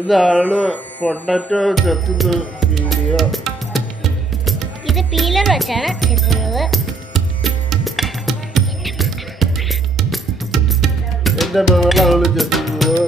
ഇതാണ് potato ചെത്തുന്ന video. ഇത് peeler വെച്ചാണ് ചെത്തുന്നത്. എന്റെ മകളാണ് ചെത്തുന്നത്.